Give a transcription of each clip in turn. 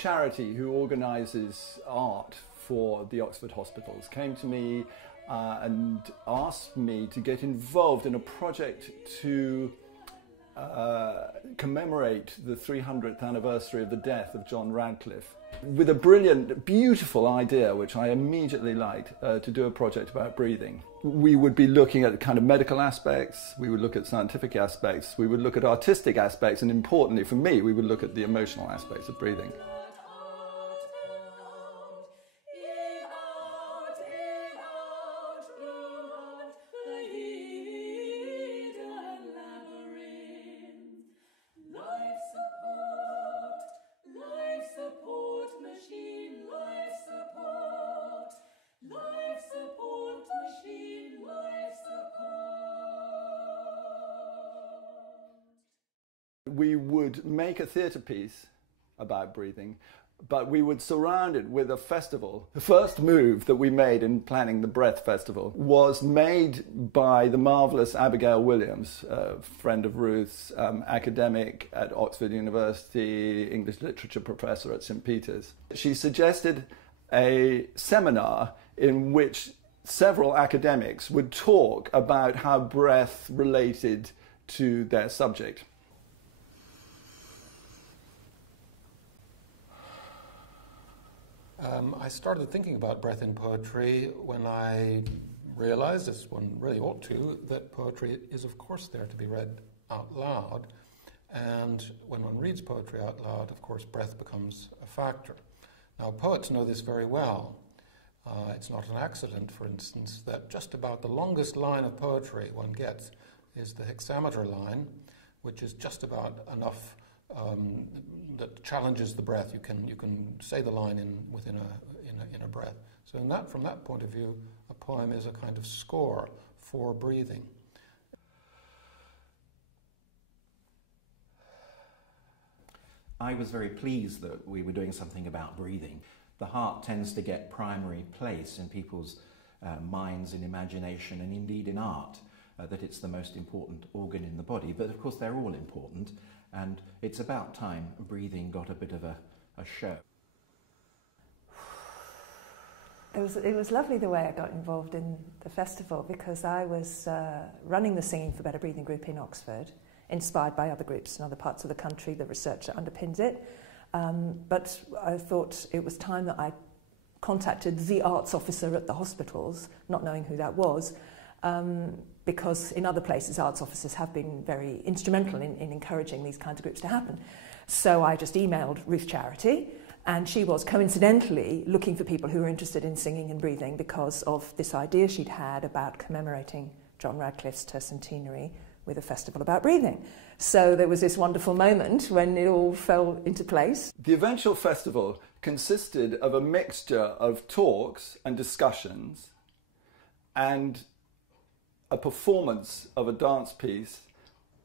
charity who organises art for the Oxford hospitals came to me and asked me to get involved in a project to commemorate the 300th anniversary of the death of John Radcliffe, with a brilliant, beautiful idea, which I immediately liked, to do a project about breathing. We would be looking at kind of medical aspects, we would look at scientific aspects, we would look at artistic aspects, and importantly for me, we would look at the emotional aspects of breathing. We would make a theatre piece about breathing, but we would surround it with a festival. The first move that we made in planning the Breath Festival was made by the marvellous Abigail Williams, a friend of Ruth's, academic at Oxford University, English literature professor at St. Peter's. She suggested a seminar in which several academics would talk about how breath related to their subject. I started thinking about breath in poetry when I realized, as one really ought to, that poetry is of course there to be read out loud, and when one reads poetry out loud, of course breath becomes a factor. Now poets know this very well. It's not an accident, for instance, that just about the longest line of poetry one gets is the hexameter line, which is just about enough that challenges the breath. You can say the line within a breath. So from that point of view, a poem is a kind of score for breathing. I was very pleased that we were doing something about breathing. The heart tends to get primary place in people's minds and imagination, and indeed in art, that it's the most important organ in the body. But of course they're all important, and it's about time breathing got a bit of a show. It was lovely the way I got involved in the festival, because I was running the Singing for Better Breathing group in Oxford, inspired by other groups in other parts of the country, the research that underpins it. But I thought it was time that I contacted the arts officer at the hospitals, not knowing who that was, because in other places arts officers have been very instrumental in encouraging these kinds of groups to happen. So I just emailed Ruth Charity, and she was coincidentally looking for people who were interested in singing and breathing because of this idea she'd had about commemorating John Radcliffe's tercentenary with a festival about breathing. So there was this wonderful moment when it all fell into place. The eventual festival consisted of a mixture of talks and discussions and a performance of a dance piece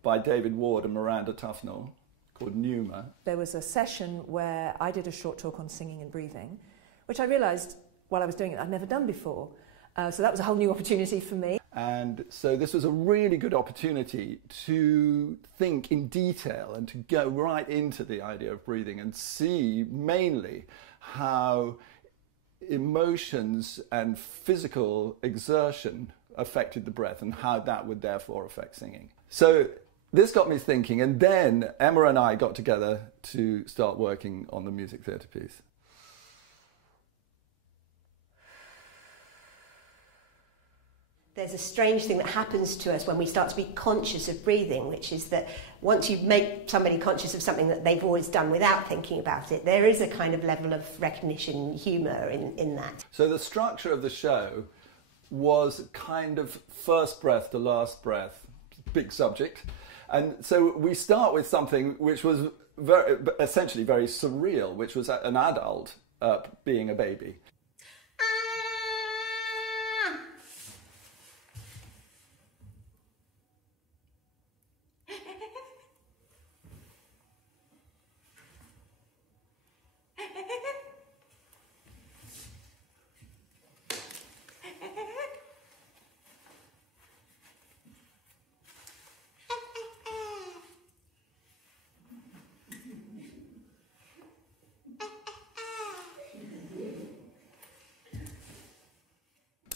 by David Ward and Miranda Tufnell called Pneuma. There was a session where I did a short talk on singing and breathing, which I realised while I was doing it I'd never done before. So that was a whole new opportunity for me. And so this was a really good opportunity to think in detail and to go right into the idea of breathing and see mainly how emotions and physical exertion affected the breath and how that would therefore affect singing. So this got me thinking, and then Emma and I got together to start working on the music theatre piece. There's a strange thing that happens to us when we start to be conscious of breathing, which is that once you make somebody conscious of something that they've always done without thinking about it, there is a kind of level of recognition, humour in that. So the structure of the show was kind of first breath to last breath, big subject. And so we start with something which was essentially very surreal, which was an adult being a baby.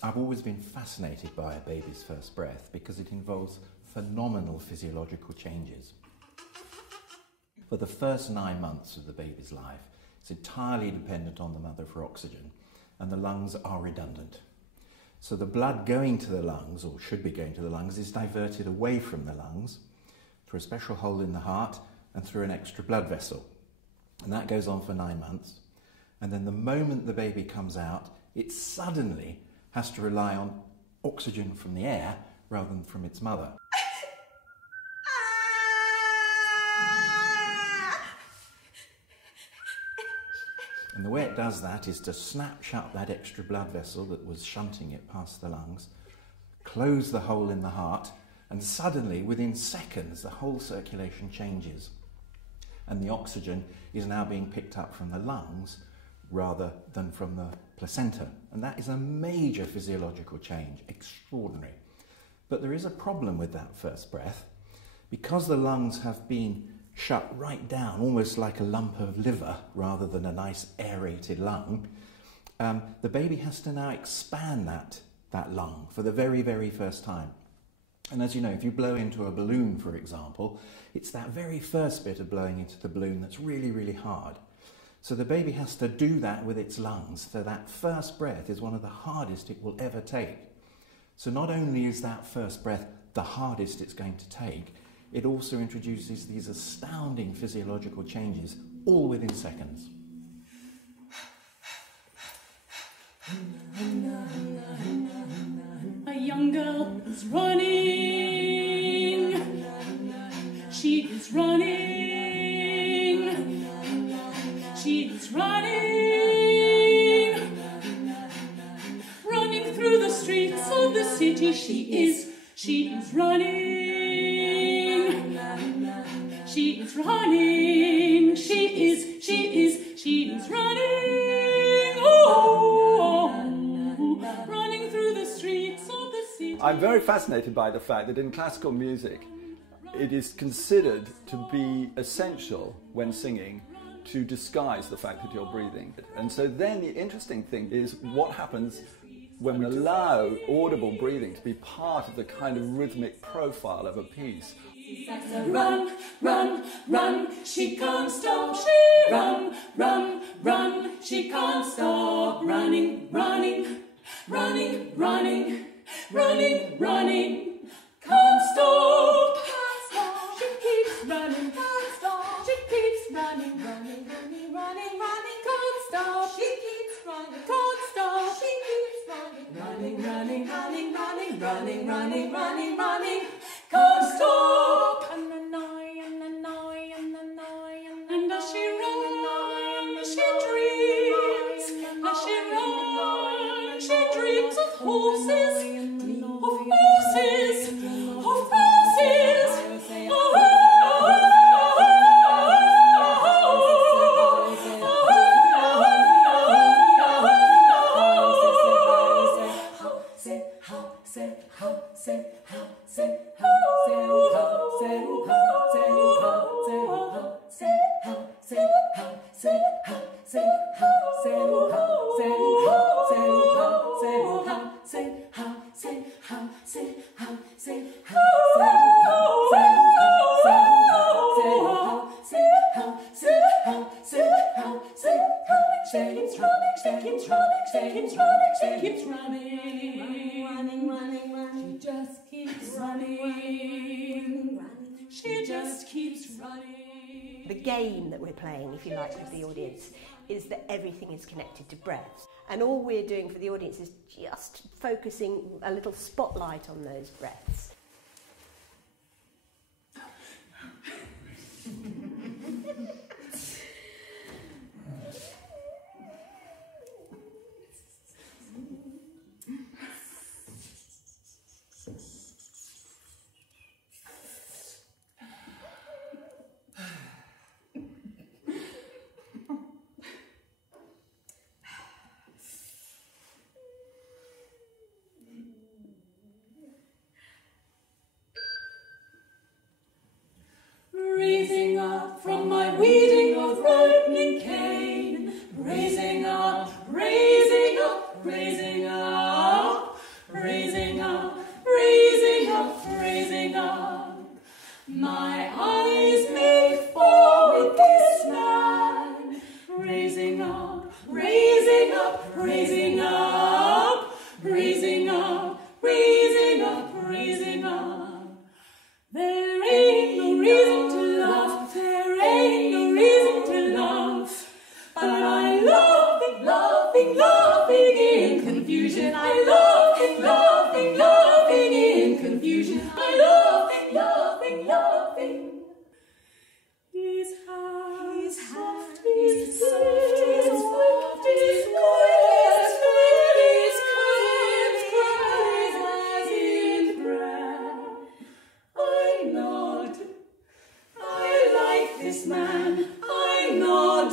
I've always been fascinated by a baby's first breath because it involves phenomenal physiological changes. For the first 9 months of the baby's life, it's entirely dependent on the mother for oxygen, and the lungs are redundant. So the blood going to the lungs, or should be going to the lungs, is diverted away from the lungs through a special hole in the heart and through an extra blood vessel. And that goes on for 9 months. And then the moment the baby comes out, it suddenly has to rely on oxygen from the air rather than from its mother. And the way it does that is to snap shut that extra blood vessel that was shunting it past the lungs, close the hole in the heart, and suddenly, within seconds, the whole circulation changes. And the oxygen is now being picked up from the lungs rather than from the placenta. And that is a major physiological change, extraordinary. But there is a problem with that first breath. Because the lungs have been shut right down, almost like a lump of liver rather than a nice aerated lung, the baby has to now expand that lung for the very, very first time. And as you know, if you blow into a balloon, for example, it's that very first bit of blowing into the balloon that's really, really hard. So the baby has to do that with its lungs. So that first breath is one of the hardest it will ever take. So not only is that first breath the hardest it's going to take, it also introduces these astounding physiological changes, all within seconds. A young girl is running. She is running. She is running. Running through the streets of the city. She is running. She is running. She is running. Oh, running through the streets of the city. I'm very fascinated by the fact that in classical music, it is considered to be essential when singing to disguise the fact that you're breathing. And so then the interesting thing is what happens when we allow audible breathing to be part of the kind of rhythmic profile of a piece. Run, run, run, she can't stop. She run, run, run, she can't stop. Running, running, running, running, running, running, can't stop. She keeps running, can't stop. She keeps running, running, running, running, running, can't stop. She keeps running, can't stop. She keeps running, running, running, running, running, running, running, running, running, can't stop. And as she runs, she dreams. As she runs, she dreams of horses, of horses, of horses. The game that we're playing, if you like, with the audience is that everything is connected to breath. And all we're doing for the audience is just focusing a little spotlight on those breaths. Raising up from my weeding of ripening cane, raising up, raising up, raising up, up, raising up, raising up, raising up, raising up, raising up. There ain't no reason to laugh, there ain't no reason to laugh, but I laughing, laughing, laughing in confusion. I laughing, laughing, laughing in confusion. I laughing, laughing, laughing. His hat, his soft, his soft, his soft, his quiet, his cries in prayer. I nod, I like this man, I nod,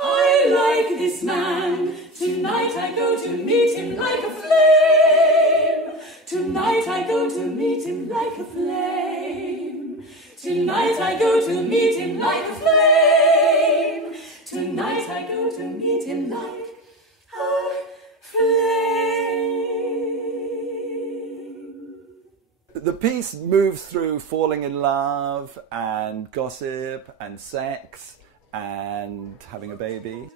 I like this man. Tonight I go to meet him like a flame. Tonight I go to meet him like a flame. Tonight I go to meet him like a flame. Tonight I go to meet him like a flame. The piece moves through falling in love and gossip and sex and having a baby.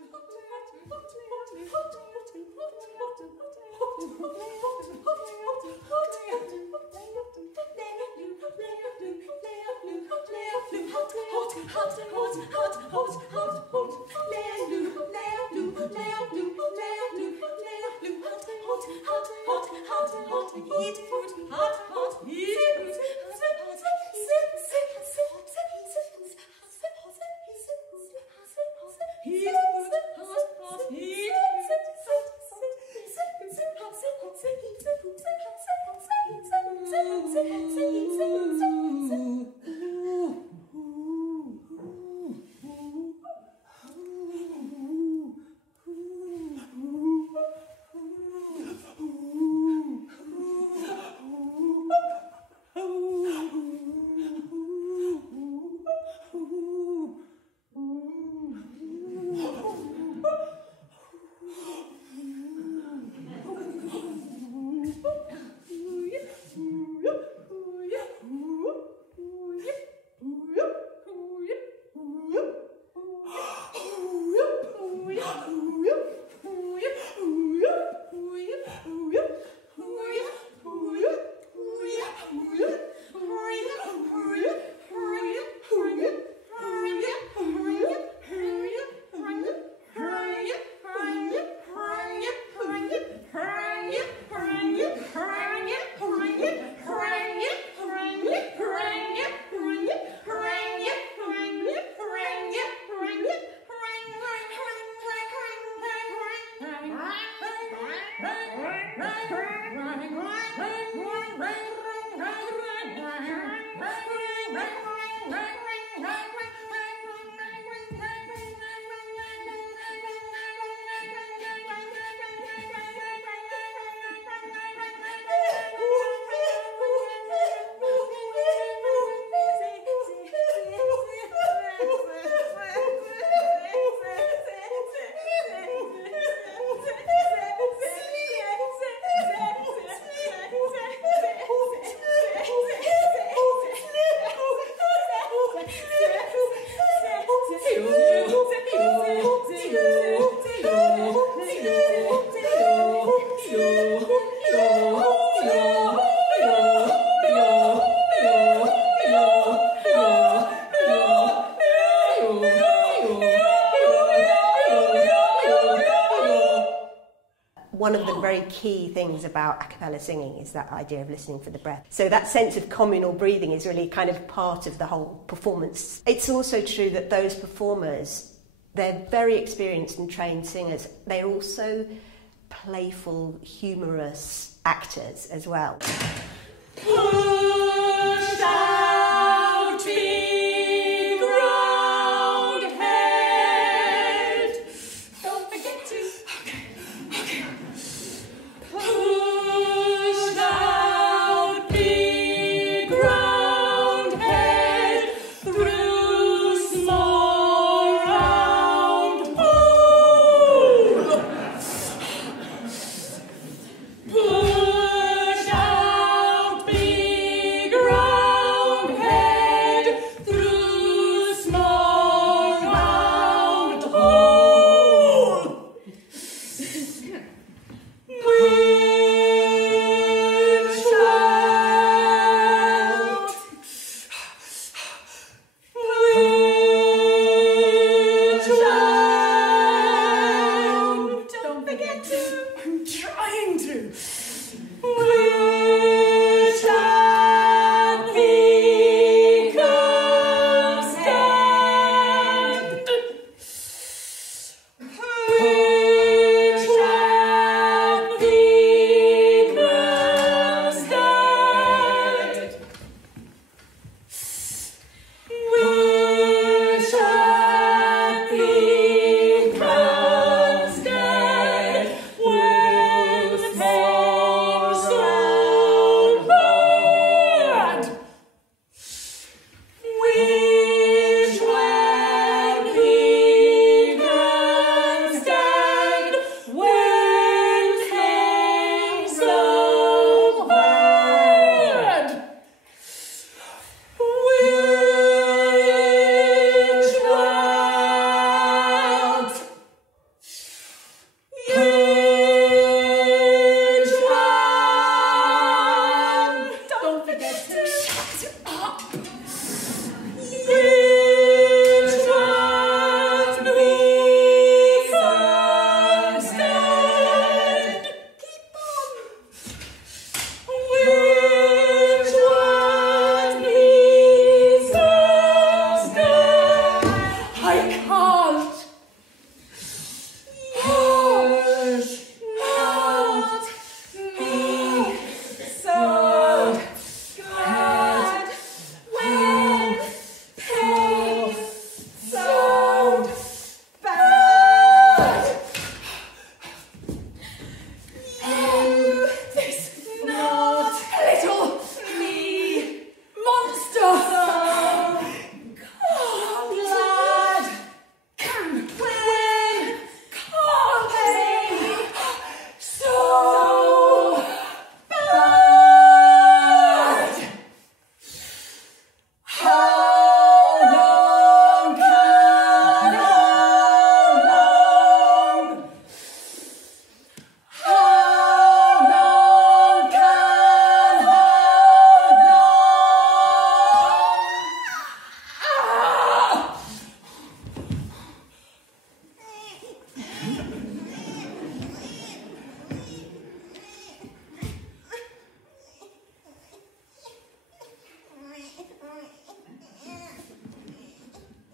One of the very key things about a cappella singing is that idea of listening for the breath. So that sense of communal breathing is really kind of part of the whole performance. It's also true that those performers, they're very experienced and trained singers. They're also playful, humorous actors as well. Push out big round head. Don't forget to. Okay. Push out big round head through small round hole. Push out big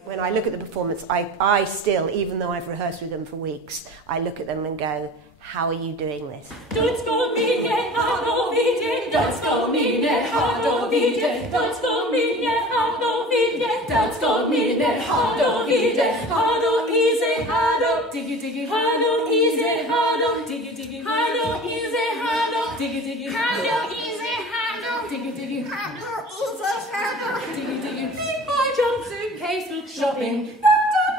When I look at the performance, I still, even though I've rehearsed with them for weeks, I look at them and go, how are you doing this? Don't go me ne hado vide, don't go me ne hado vide, don't go me ne hado vide, don't go me ne hado vide, hado easy hado, diggy diggy, hado easy hado, diggy diggy, hado easy hado, diggy diggy, hado easy hado, diggy diggy, hado easy hado, diggy diggy. I jump suitcase look shopping.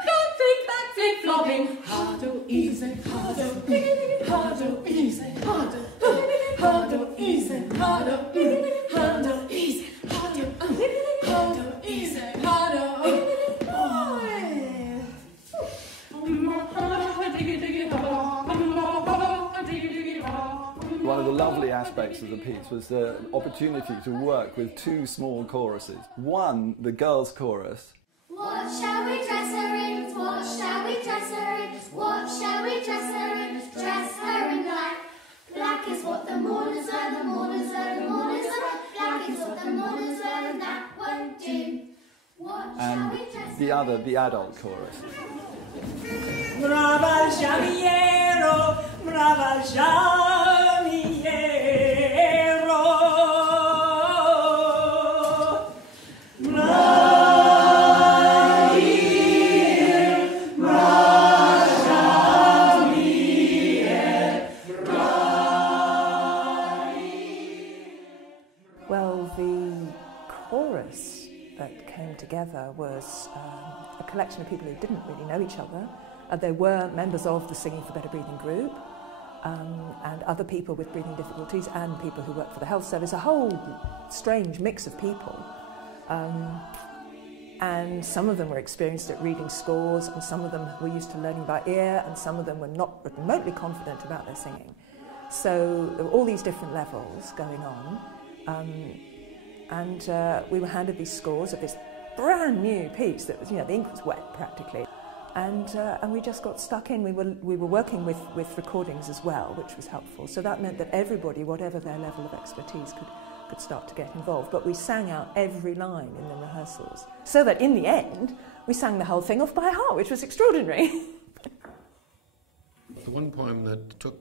Don't think that flip flopping. Hardo easy, hardo, hardo easy, hardo, hardo easy, hardo, hardo easy, hardo, hardo easy, hardo. One of the lovely aspects of the piece was the opportunity to work with two small choruses. One, the girls' chorus. What shall we dress her in? What shall we dress her in? What shall we dress her in? Dress her in black. Black is what the mourners wear, the mourners wear, the mourners wear. Black is what the mourners wear, and that won't do. What shall we dress The other, the adult chorus. Brava Jamiero, brava Jamiero. Well, the chorus that came together was a collection of people who didn't really know each other. They were members of the Singing for Better Breathing group, and other people with breathing difficulties, and people who work for the health service, a whole strange mix of people. And some of them were experienced at reading scores, and some of them were used to learning by ear, and some of them were not remotely confident about their singing. So there were all these different levels going on, and we were handed these scores of this brand new piece that was, the ink was wet practically. And we just got stuck in. We were working with recordings as well, which was helpful. So that meant that everybody, whatever their level of expertise, could start to get involved. But we sang out every line in the rehearsals, so that in the end, we sang the whole thing off by heart, which was extraordinary. The one poem that took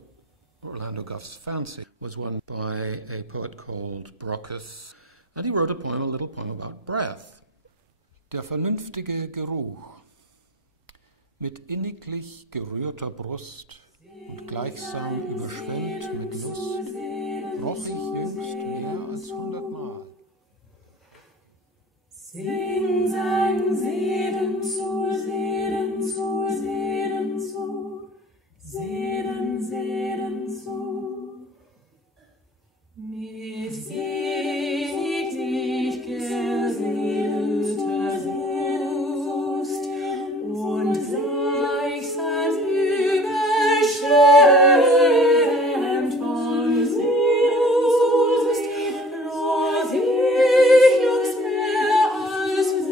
Orlando Gough's fancy was one by a poet called Brockus, and he wrote a little poem about breath. Der vernünftige Geruch. Mit inniglich gerührter Brust und gleichsam überschwemmt mit Lust, roch ich jüngst mehr als 100 Mal. Sing, sang, Seelen zu, Seelen zu, Seelen zu, Seelen, Seelen zu. Mit inniglich geseelter Brust und gleichsam überschwemmt von Lust, roch ich jüngst mehr als 100 Mal,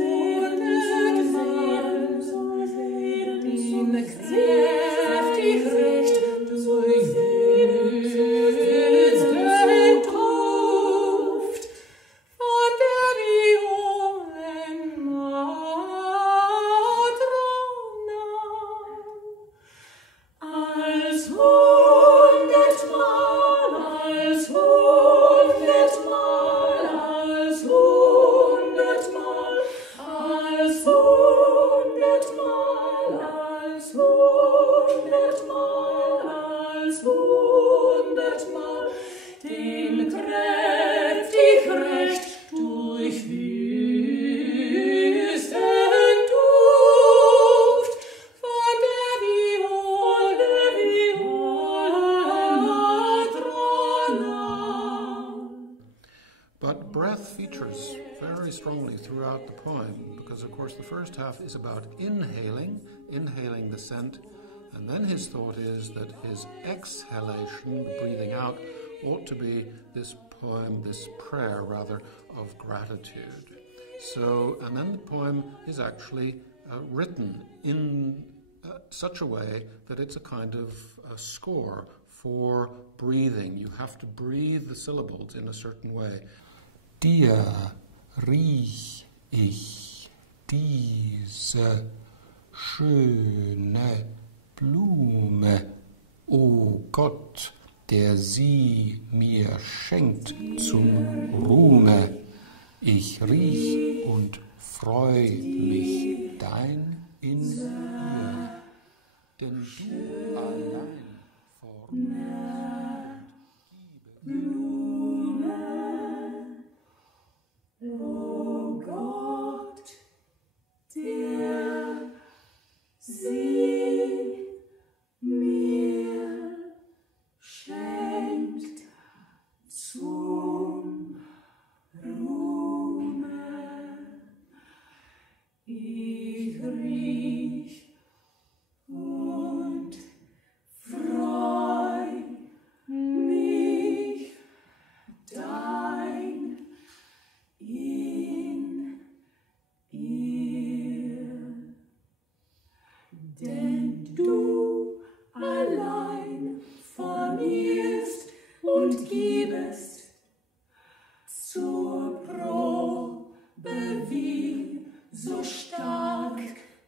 bin kräftig recht durch den Duft von der Violenmadonna. Als 100 Mal, als 100 Mal, als 100 Mal, als 100 Mal, als 100 Mal, als 100 Mal, den kräftig recht durchfließenden Duft von der Violenmadonna. But breath features very strongly throughout the poem, because of course the first half is about inhaling the scent, and then his thought is that his exhalation, the breathing out, ought to be this poem, this prayer rather, of gratitude. So, and then the poem is actually written in such a way that it's a kind of score for breathing. You have to breathe the syllables in a certain way. Dir riech ich diese schöne Blume, o Gott, der sie mir schenkt zum Ruhme. Ich riech und freu mich dein in mir, denn du allein vor mir Blume, o Gott, der sie mir schenkt zum Ruhme. Ich riech und freu mich dein in ihr, denn du allein formierst und gibest zur Probe, wie so stark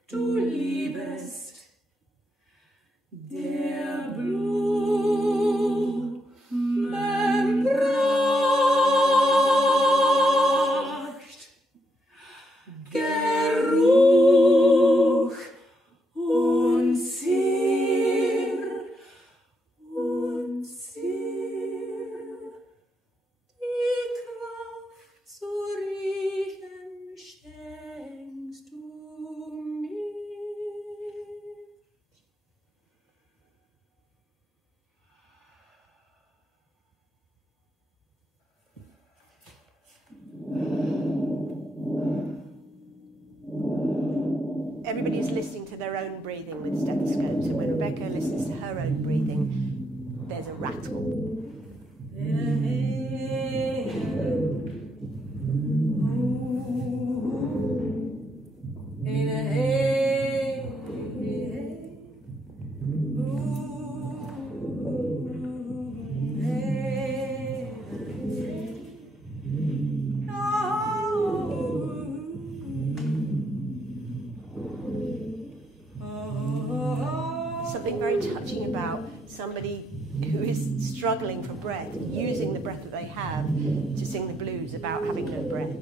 du liebest. Der Blumenpracht Geruch und Zier, die Kraft zu riechen schenkst du mir. Everybody's listening to their own breathing with stethoscopes, and when Rebecca listens to her own breathing, there's a rattle. Something very touching about somebody who is struggling for breath, using the breath that they have to sing the blues about having no breath.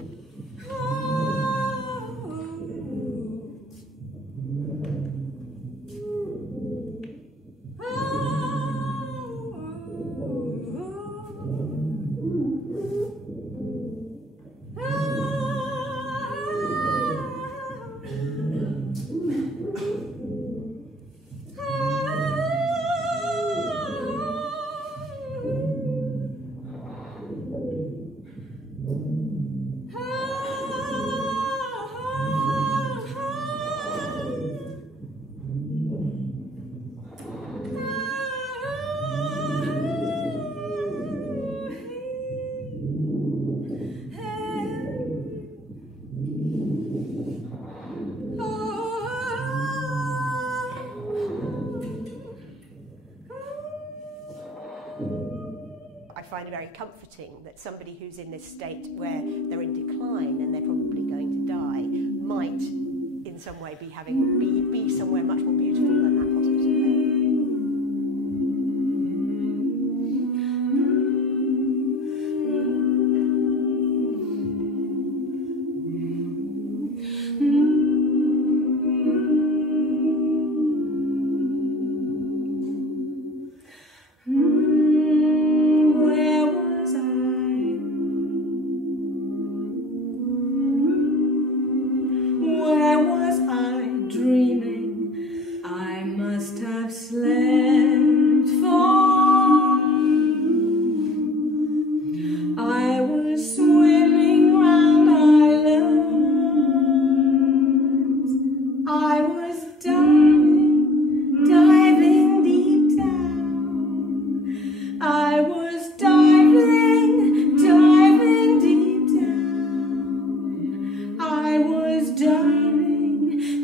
I find it very comforting that somebody who's in this state where they're in decline and they're probably going to die might in some way be somewhere much more beautiful than that hospital bed.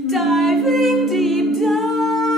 Diving deep down.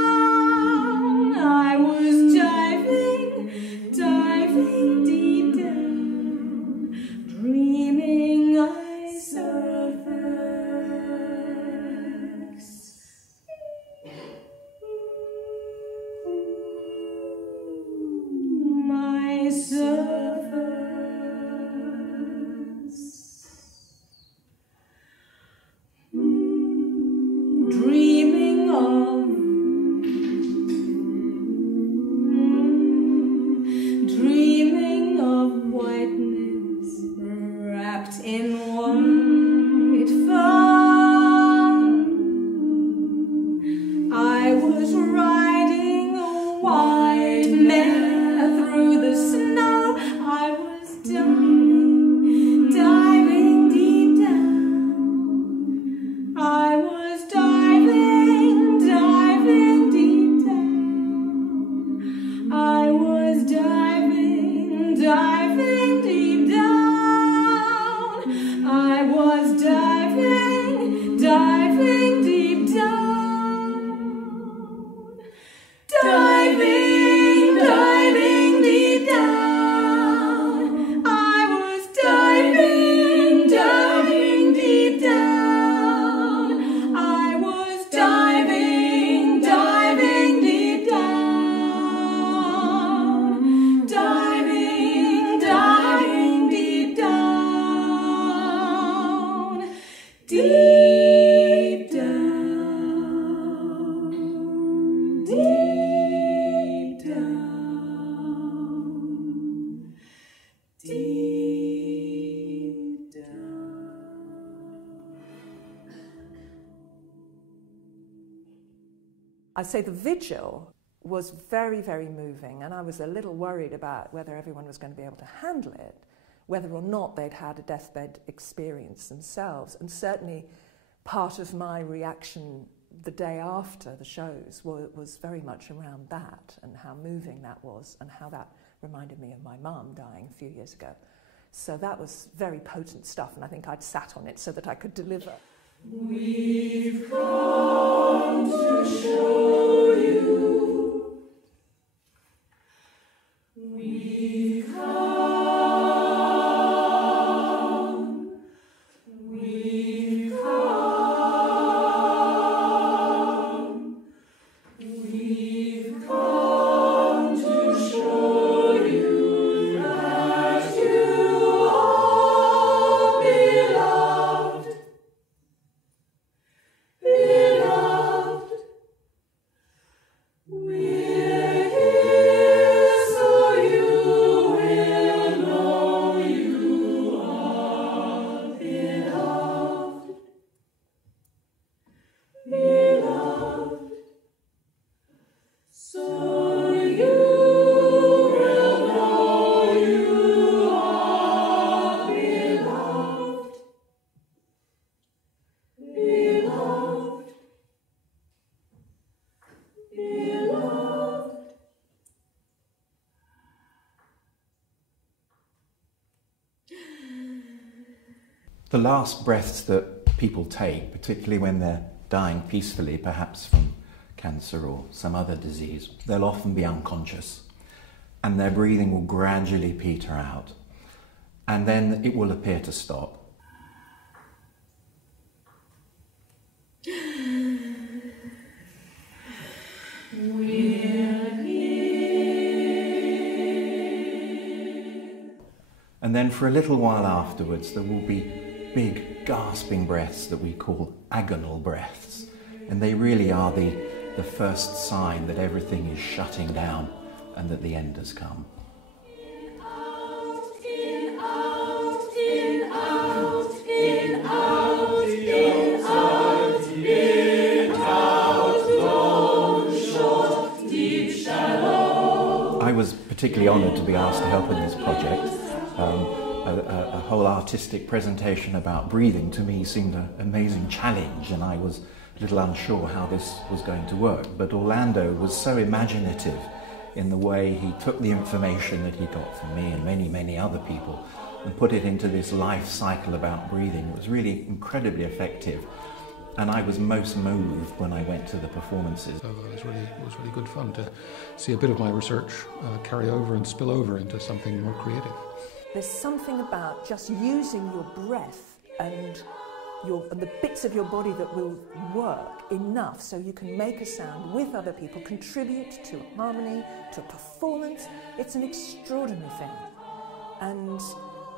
I'd say the vigil was very, very moving, and I was a little worried about whether everyone was going to be able to handle it, whether or not they'd had a deathbed experience themselves. And certainly part of my reaction the day after the shows was very much around that, and how moving that was, and how that reminded me of my mum dying a few years ago. So that was very potent stuff, and I think I'd sat on it so that I could deliver. We've come to show you. We've come. We've come. We've come to show you that you are beloved. Beloved, we're here so you will know you are beloved. Beloved, so you will know you are beloved. Beloved. Beloved. The last breaths that people take, particularly when they're dying peacefully, perhaps from cancer or some other disease, they'll often be unconscious, and their breathing will gradually peter out, and then it will appear to stop. And then for a little while afterwards, there will be big gasping breaths that we call agonal breaths. And they really are the first sign that everything is shutting down and that the end has come. In, out, in, out, in, out, in, out, in, out, in, out, long, short, deep, shallow. I was particularly honoured to be asked to help in this project. A whole artistic presentation about breathing to me seemed an amazing challenge, and I was a little unsure how this was going to work. But Orlando was so imaginative in the way he took the information that he got from me and many, many other people and put it into this life cycle about breathing. It was really incredibly effective, and I was most moved when I went to the performances. So it was really good fun to see a bit of my research carry over and spill over into something more creative. There's something about just using your breath and the bits of your body that will work enough so you can make a sound with other people, contribute to harmony, to a performance. It's an extraordinary thing. And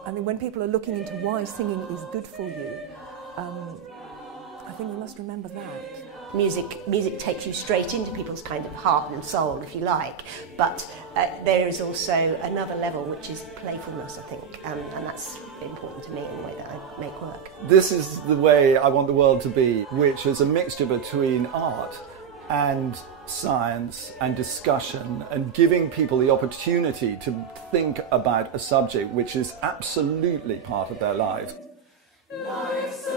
I mean, when people are looking into why singing is good for you, I think we must remember that. Music takes you straight into people's kind of heart and soul, if you like, but there is also another level, which is playfulness, I think, and that's important to me in the way that I make work. This is the way I want the world to be, which is a mixture between art and science and discussion, and giving people the opportunity to think about a subject which is absolutely part of their lives. Life's